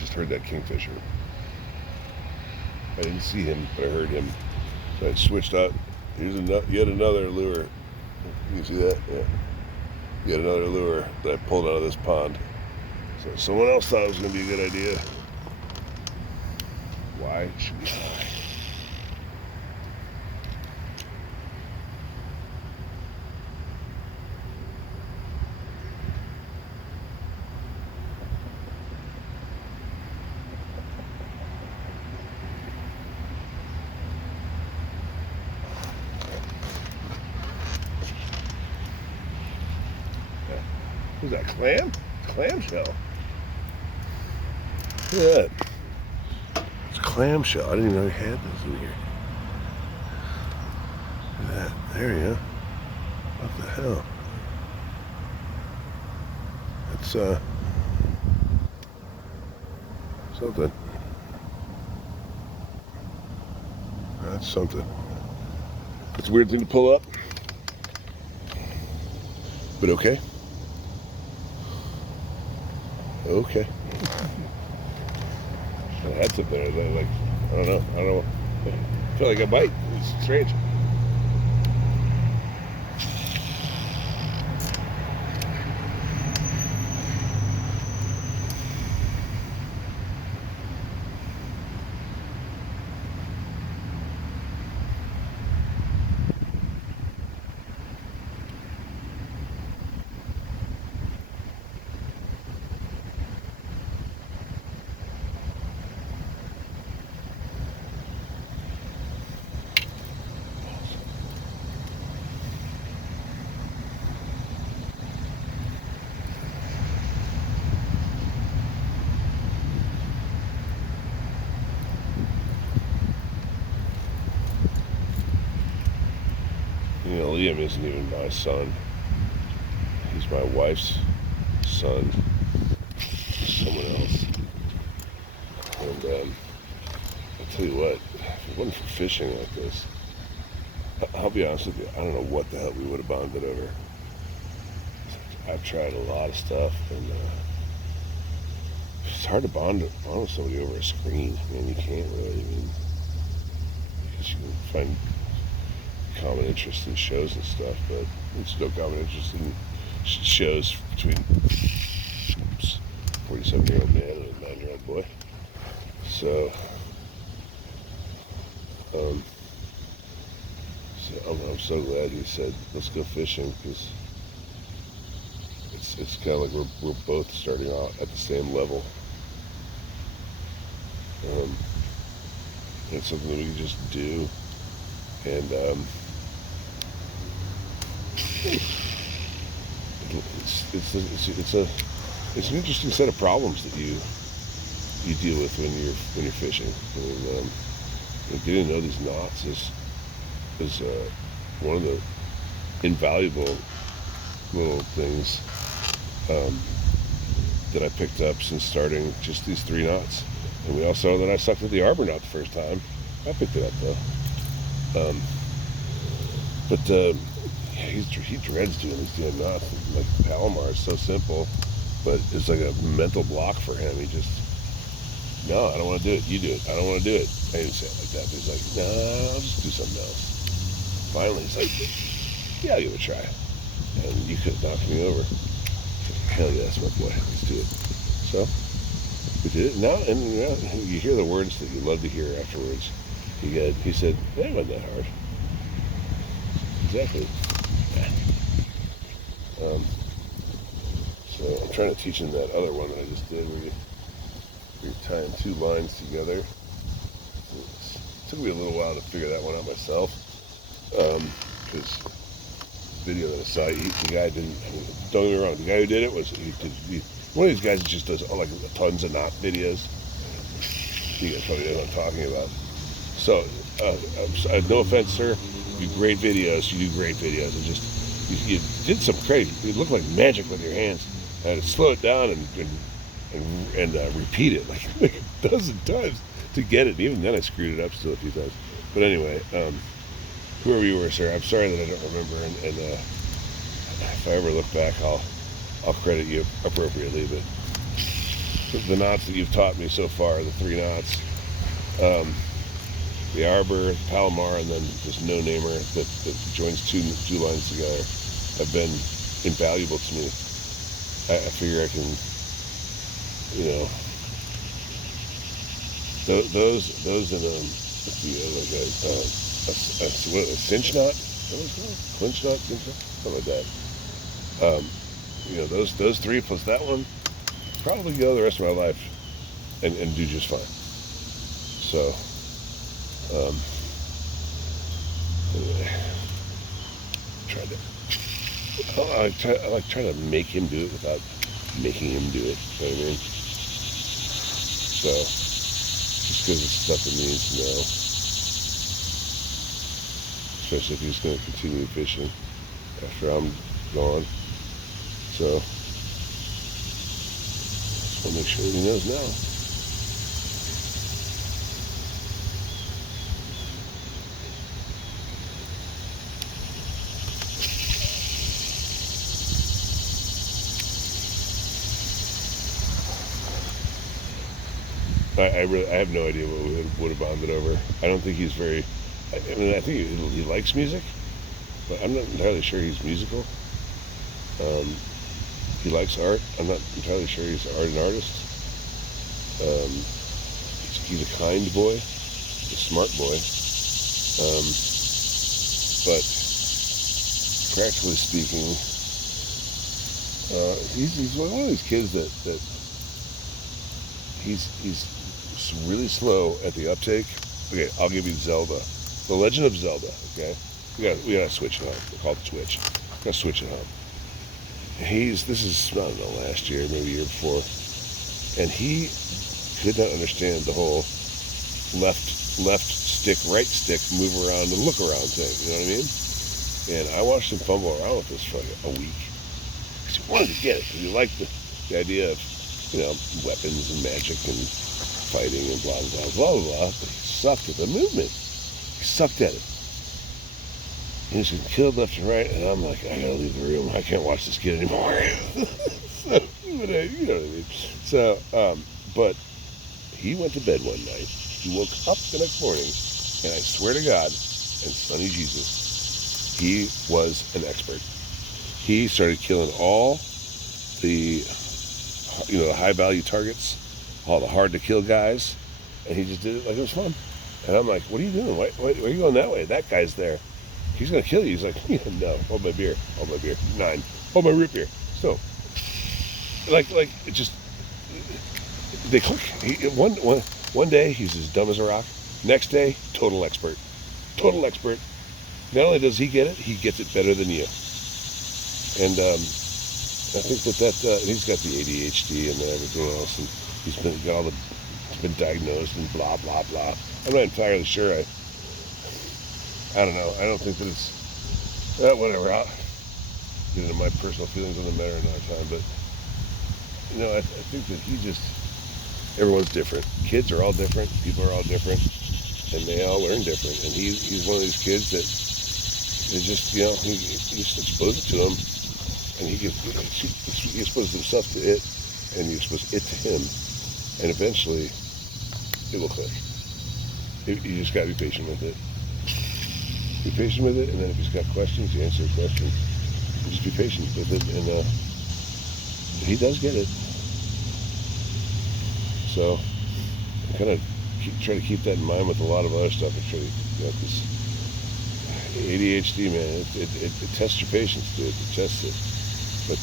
just heard that kingfisher. I didn't see him, but I heard him. So I switched up. Here's yet another lure. You see that? Yeah. Yet another lure that I pulled out of this pond. So someone else thought it was going to be a good idea. Why should we I? Who's that, clam? Clamshell. Look at that. It's clamshell. I didn't even know you had those in here. Look at that. There you go. What the hell? That's something. That's something. It's a weird thing to pull up. But okay. Okay. I had something there that like, I don't know. I feel like a bite. It's strange. You know, Liam isn't even my son. He's my wife's son. Someone else. And I'll tell you what, if it wasn't for fishing like this, I'll be honest with you, I don't know what the hell we would have bonded over. I've tried a lot of stuff, and it's hard to bond with somebody over a screen. I mean, you can't really. I mean, because you can find common interest in shows and stuff, but there's no common interest in shows between 47-year-old man and a 9-year-old boy. So, I'm so glad you said let's go fishing, because it's kind of like we're both starting out at the same level. It's something that we can just do, and it's an interesting set of problems that you deal with when you're fishing. And getting to know these knots is one of the invaluable little things that I picked up since starting just these 3 knots. And we all saw that I sucked at the arbor knot the first time. I picked it up though. He dreads doing these damn knots. Like Palomar is so simple, but it's like a mental block for him. He just, no, I don't want to do it. You do it. I don't want to do it. I didn't say it like that, but he's like, no, I'll just do something else. Finally, he's like, yeah, I'll give it a try. And you could have knocked me over. Hell yeah, that's my boy. Let's do it. So we did it. Now, and you hear the words that you love to hear afterwards. He said, that wasn't that hard. Exactly. So I'm trying to teach him that other one that I just did, where you're tying 2 lines together. It took me a little while to figure that one out myself, because video that I saw, the guy didn't. I mean, don't get me wrong. The guy who did it was one of these guys that just does like tons of knot videos. You guys probably know what I'm talking about. So, no offense, sir. You do great videos. You do great videos. And just you did some crazy. It looked like magic with your hands. I had to slow it down and repeat it like a dozen times to get it. Even then, I screwed it up still a few times. But anyway, whoever you were, sir, I'm sorry that I don't remember. And if I ever look back, I'll credit you appropriately. But the knots that you've taught me so far, the 3 knots. The arbor, palomar, and then this no-namer that joins two lines together have been invaluable to me. I figure I can, those and like a cinch knot, clinch knot, something like that. Those 3 plus that one probably go the rest of my life and do just fine. So. Anyway, I like trying to make him do it without making him do it. You know what I mean? So, just because it's stuff that needs to know. Especially if he's going to continue fishing after I'm gone. So, just want to make sure he knows now. I have no idea what we would have bonded over. I don't think he's very. I think he likes music, but I'm not entirely sure he's musical. He likes art. I'm not entirely sure he's an artist. He's a kind boy, a smart boy. But practically speaking, he's one of these kids that he's really slow at the uptake. Okay, I'll give you Zelda. The Legend of Zelda, okay? We gotta switch it up. We call it Twitch. We gotta switch it up. This is, I don't know, last year, maybe a year before, and he could not understand the whole left stick, right stick, move around and look around thing, you know what I mean? And I watched him fumble around with this for like a week. Because he wanted to get it, because he liked the idea of, weapons and magic and fighting and blah, blah, blah, blah, blah. But he sucked at the movement. He sucked at it. He was getting killed left and right, and I'm like, I gotta leave the room. I can't watch this kid anymore. So, you know what I mean? So, but he went to bed one night. He woke up the next morning, and I swear to God, and Sonny Jesus, he was an expert. He started killing all the high-value targets, all the hard-to-kill guys, and he just did it like it was fun. And I'm like, what are you doing? Why are you going that way? That guy's there. He's going to kill you. He's like, no, hold my beer. 9. Hold my root beer. So, it just, they click. One day, he's as dumb as a rock. Next day, total expert. Total expert. Not only does he get it, he gets it better than you. And I think that he's got the ADHD and everything else, and he's been diagnosed and blah, blah, blah. I'm not entirely sure. I don't know. I don't think that it's, whatever. I'll get into my personal feelings on the matter another time, but, I think that everyone's different. Kids are all different. People are all different, and they all learn different. And he's one of these kids that is just, you just expose it to him, and he exposes himself to it, and you expose it to him, and eventually it will click. You just got to be patient with it. Be patient with it, and then if he's got questions, you answer the question. Just be patient with it, and he does get it. So I kind of try to keep that in mind with a lot of other stuff. I try to, this ADHD, man, it tests your patience, dude. It tests it. But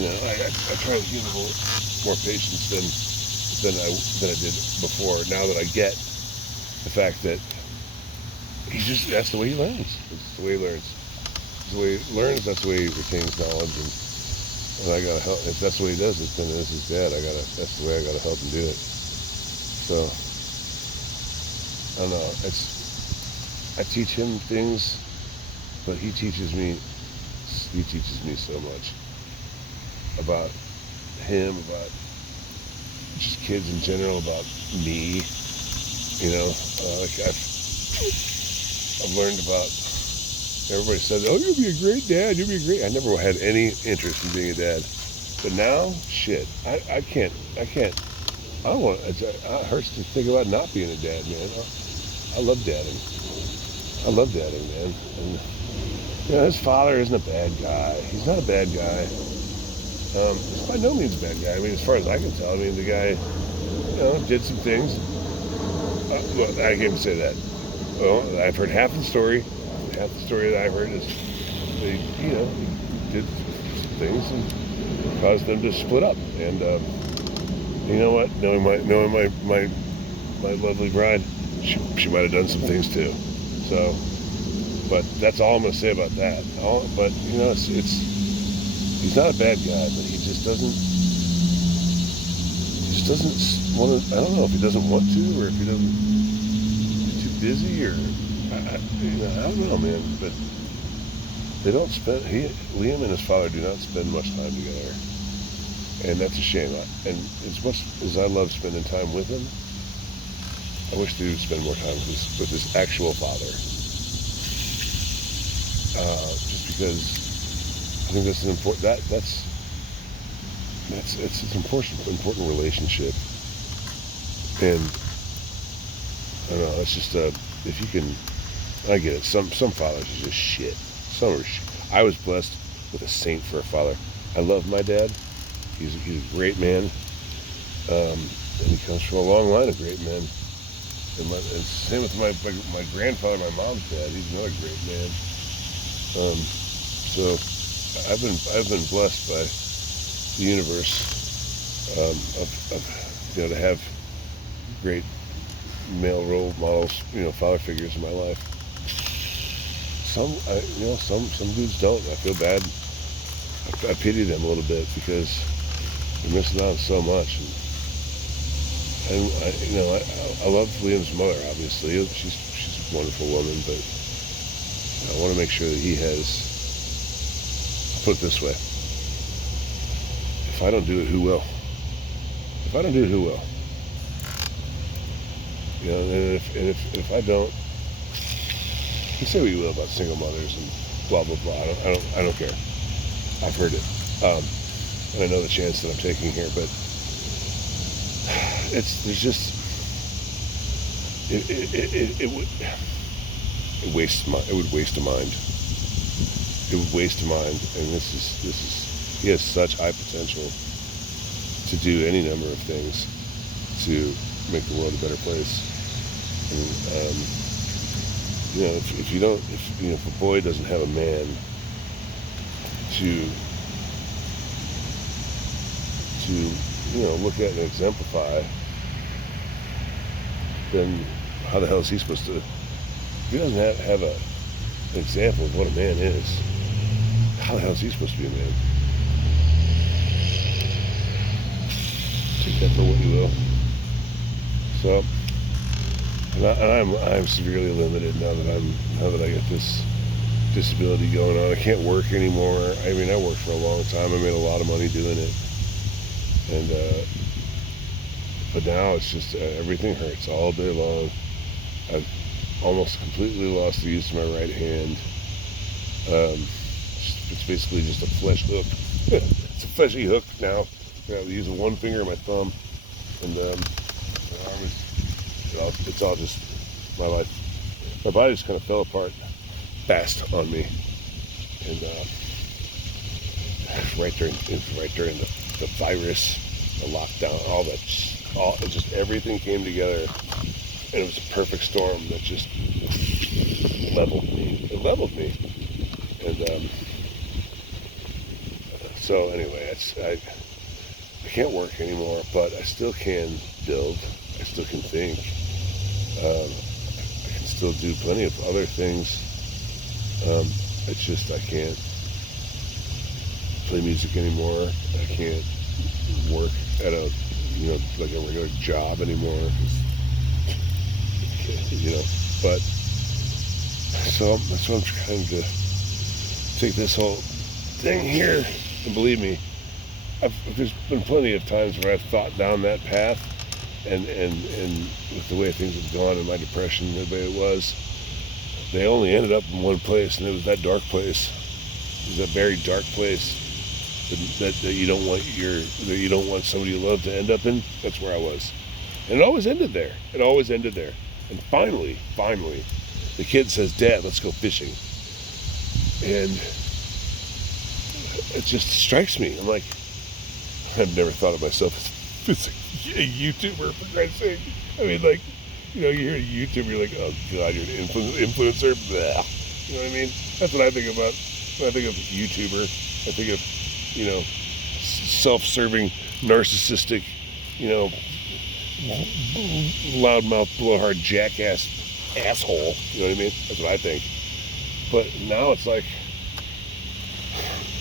I try to give a little more patience than I did before. Now that I get the fact that that's the way he learns. It's the way he learns. It's the way he learns. That's the way he retains knowledge. And I gotta help. If that's the way he does it, then this is dad. That's the way I gotta help him do it. So I don't know. I teach him things, but he teaches me so much about him, about just kids in general, about me. I've learned about, everybody says, oh, you'll be a great dad, I never had any interest in being a dad. But now, shit, I can't, I don't want, it hurts to think about not being a dad, man. I love dadding. I love dadding, man. And, you know, his father isn't a bad guy. He's not a bad guy. He's by no means a bad guy. I mean, as far as I can tell, I mean, the guy, you know, did some things. Well, I can't even say that. Well, I've heard half the story. Half the story that I've heard is they, you know, he did some things and caused them to split up. And you know what? Knowing my lovely bride, she might have done some things too. So, but that's all I'm gonna say about that. But you know, it's he's not a bad guy, but he just doesn't want to. I don't know if he doesn't want to, or if he doesn't, he's too busy, or I don't know, man. But they don't spend. Liam and his father do not spend much time together, and that's a shame. And as much as I love spending time with him, I wish they would spend more time with his actual father. Just because I think that's an important. It's an important relationship, and I don't know. It's just if you can, I get it. Some fathers are just shit. Some are shit. I was blessed with a saint for a father. I love my dad. He's a great man, and he comes from a long line of great men. And same with my grandfather, my mom's dad. He's another great man. So I've been blessed by the universe of you know, to have great male role models, you know, father figures in my life. Some dudes don't. I feel bad. I pity them a little bit because they're missing out on so much. And I love Liam's mother. Obviously, she's a wonderful woman, but I want to make sure that he has. I'll put it this way: if I don't do it, who will? If I don't do it, who will? You know, and if I don't, you say what you will about single mothers and blah blah blah. I don't care. I've heard it, and I know the chance that I'm taking here, but it would waste a mind. It would waste a mind, and this is he has such high potential to do any number of things to make the world a better place. And you know, if a boy doesn't have a man to look at and exemplify, then how the hell is he supposed to? If he doesn't have an example of what a man is, how the hell is he supposed to be a man? Take that for what you will. So, and I'm severely limited now that I get this disability going on. I can't work anymore. I mean, I worked for a long time. I made a lot of money doing it, and but now it's just everything hurts all day long. I've almost completely lost the use of my right hand. It's basically just a flesh hook. It's a fleshy hook now. I use one finger and my thumb, and my arm is, it's all just my life. My body just kind of fell apart fast on me, and right during the virus, the lockdown, just everything came together, and it was a perfect storm that just leveled me. It leveled me, and so anyway, I can't work anymore, but I still can build. I still can think. I can still do plenty of other things. It's just I can't play music anymore. I can't work at a regular job anymore. But so that's what I'm trying to take this whole thing here. And believe me, there's been plenty of times where I've thought down that path, and with the way things have gone in my depression, the way it was, they only ended up in one place, and it was that dark place. It was that very dark place. that you don't want somebody you love to end up in. That's where I was, and it always ended there. And finally, the kid says, "Dad, let's go fishing," and it just strikes me. I'm like, I've never thought of myself as a YouTuber, for Christ's sake. I mean, like, you hear a YouTuber, you're like, oh God, you're an influencer. Blah. You know what I mean? That's what I think about when I think of YouTuber. I think of, self-serving, narcissistic, loudmouth, blowhard, jackass, asshole. You know what I mean? That's what I think. But now it's like,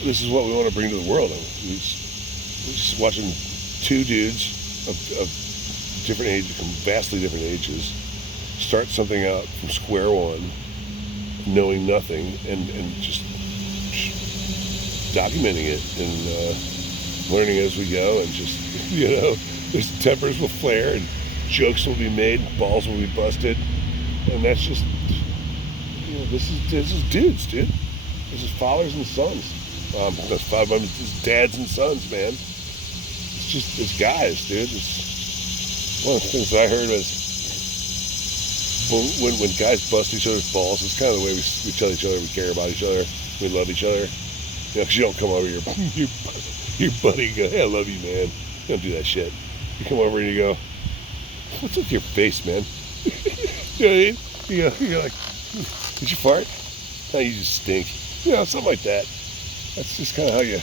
this is what we want to bring to the world. We're just watching two dudes of different ages, vastly different ages, start something out from square one, knowing nothing, and just documenting it and learning as we go, and just, there's tempers will flare and jokes will be made, balls will be busted, and that's just, this is dudes, dude. This is fathers and sons. It's dads and sons, man. It's guys, dude. It's one of the things that I heard was when guys bust each other's balls, it's kind of the way we tell each other we care about each other, we love each other. Because you don't come over your buddy and go, hey, I love you, man. You don't do that shit. You come over and you go, what's with your face, man? You know what I mean? You're like, did you fart? No, you just stink. Something like that. That's just kind of how you,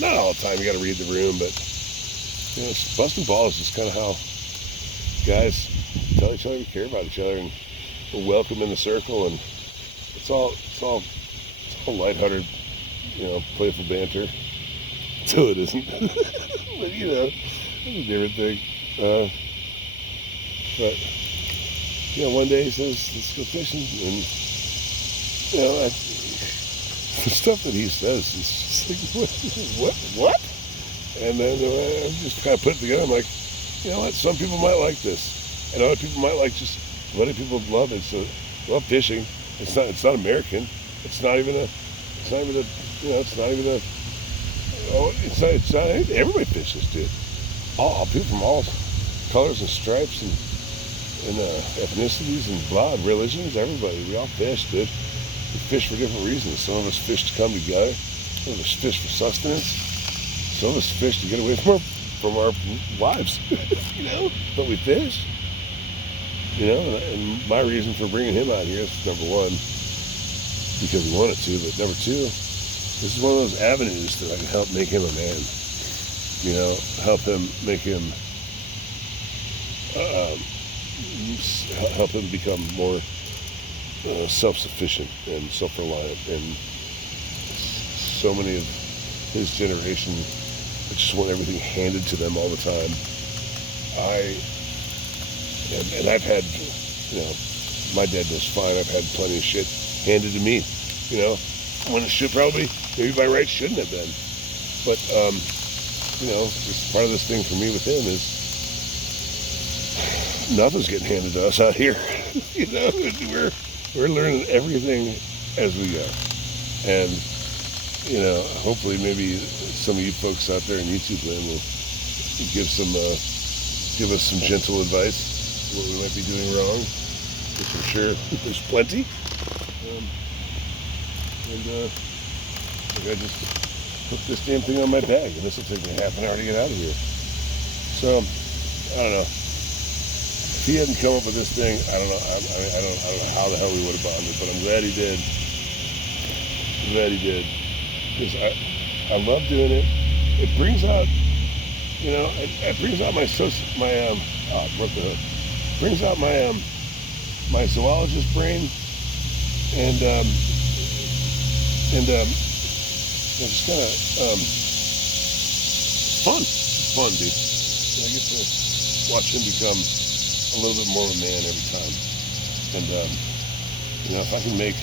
not all the time, you got to read the room, but, busting balls is kind of how guys tell each other we care about each other, and we're welcome in the circle, and it's all lighthearted, playful banter. So it isn't. But, it's a different thing. But, one day he says, let's go fishing, and, the stuff that he says is just like, what? And then I just kind of put it together. I'm like, you know what? Some people might like this, and other people might like just letting people love it. So, love fishing. It's not American. It's not even everybody fishes, dude. All people from all colors and stripes and ethnicities and blah, and religions. Everybody, we all fish, dude. We fish for different reasons. Some of us fish to come together. Some of us fish for sustenance. Some of us fish to get away from our wives, But we fish, And my reason for bringing him out here is, number one, because we wanted to. But number two, this is one of those avenues that I can help make him a man. Help him make him, help him become more self-sufficient and self-reliant. And so many of his generation just want everything handed to them all the time. And I've had, my dad was fine. I've had plenty of shit handed to me, when it should probably, maybe by rights shouldn't have been. But, just part of this thing for me with him is nothing's getting handed to us out here. We're learning everything as we go. And, hopefully maybe some of you folks out there in YouTube land will give us some gentle advice, what we might be doing wrong, which I'm sure there's plenty. I just put this damn thing on my bag, and this will take me half an hour to get out of here. So, I don't know. If he hadn't come up with this thing, I don't know. I don't know how the hell we would have bonded, but I'm glad he did. Because I love doing it. It brings out, it brings out brings out my zoologist brain, and just kind of fun. It's fun, dude. I get to watch him become a little bit more of a man every time. And if I can make,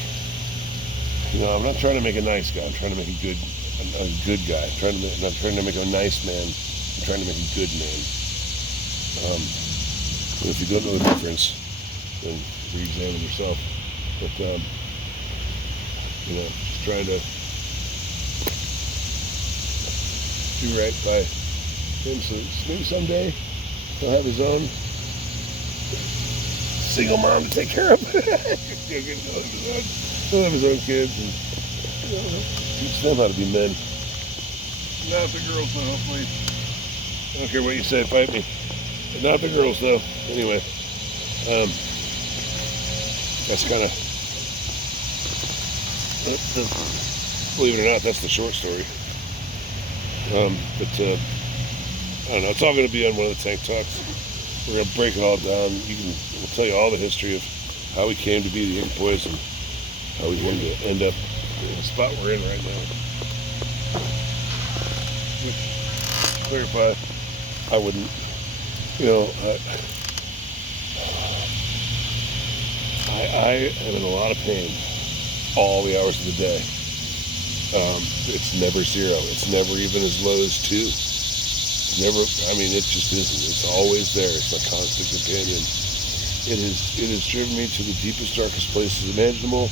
I'm not trying to make a nice guy. I'm trying to make a good guy. I'm not trying to make a nice man. I'm trying to make a good man. If you don't know the difference, then re-examine yourself. But just trying to do right by him. So maybe someday he'll have his own single mom to take care of. He'll have his own kids and teach them how to be men. Not the girls, though, hopefully. I don't care what you say, fight me. But not the girls, though. Anyway, that's kind of, believe it or not, that's the short story. But I don't know. It's all going to be on one of the tank talks. We're going to break it all down. We'll tell you all the history of how we came to be the Ink Boys and how we came to end up in the spot we're in right now. Which, to clarify, I wouldn't, I am in a lot of pain all the hours of the day. It's never 0. It's never even as low as 2. It's never, it just isn't. It's always there. It's my constant companion. It has driven me to the deepest, darkest places imaginable,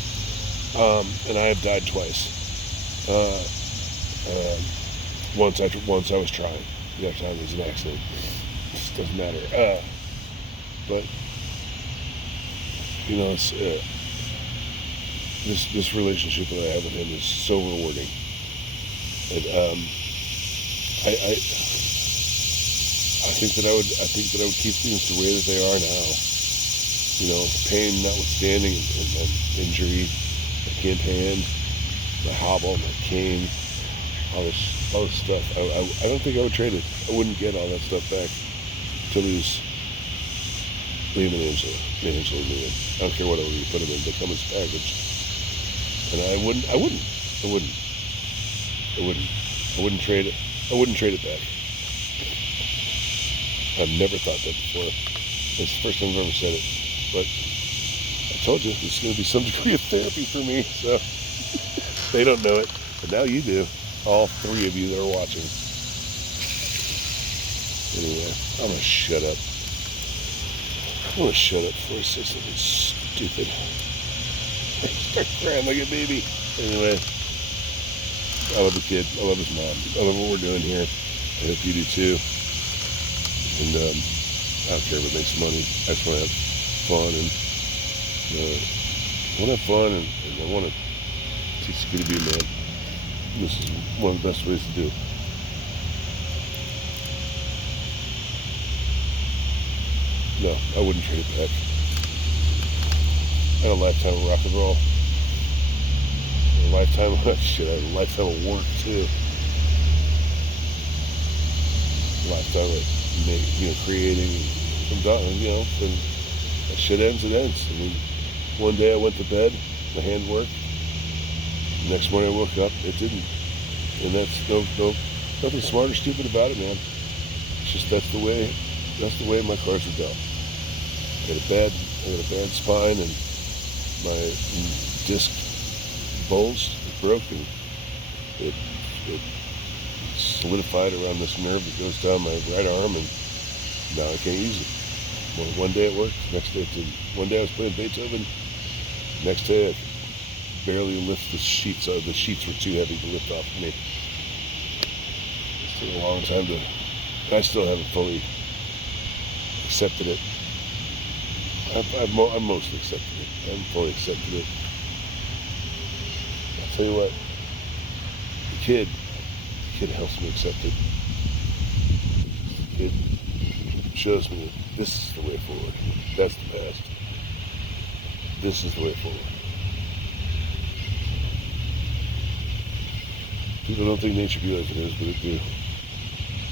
and I have died twice. Once I was trying. The other time it was an accident. It just doesn't matter. But it's this relationship that I have with him is so rewarding. And I think that I would keep things the way that they are now. Pain notwithstanding, and injury, my gimp hand, my hobble, my cane, all this stuff. I don't think I would trade it. I wouldn't get all that stuff back to lose Liam and Angela. I don't care whatever you put them in, they come as package. And I wouldn't trade it. I wouldn't trade it back. I've never thought that before. It's the first time I've ever said it. But I told you, it's going to be some degree of therapy for me. So they don't know it, but now you do. All 3 of you that are watching. Anyway, I'm going to shut up. Before I say something stupid. Start crying like a baby. Anyway, I love the kid. I love his mom. I love what we're doing here. I hope you do too. And I don't care if it makes money. I just want to have fun and I want to teach the kid to be a man. And this is one of the best ways to do it. No, I wouldn't trade it back. I had a lifetime of rock and roll. A lifetime of work too. A lifetime of creating. And that shit ends. One day I went to bed, my hand worked. The next morning I woke up, it didn't. And that's nothing smart or stupid about it, man. It's just that's the way my cards are dealt. I got a bad spine, and my disc bulged, it broke, and it solidified around this nerve that goes down my right arm, and now I can't use it. One day it worked, next day it didn't. One day I was playing Beethoven, next day I barely lift the sheets. The sheets were too heavy to lift off of me. It took a long time I still haven't fully accepted it. I've mostly accepted it. I haven't fully accepted it. I'll tell you what, the kid helps me accept it. The kid shows me that this is the way forward. That's the past. This is the way forward. People don't think nature be like it is, but it do.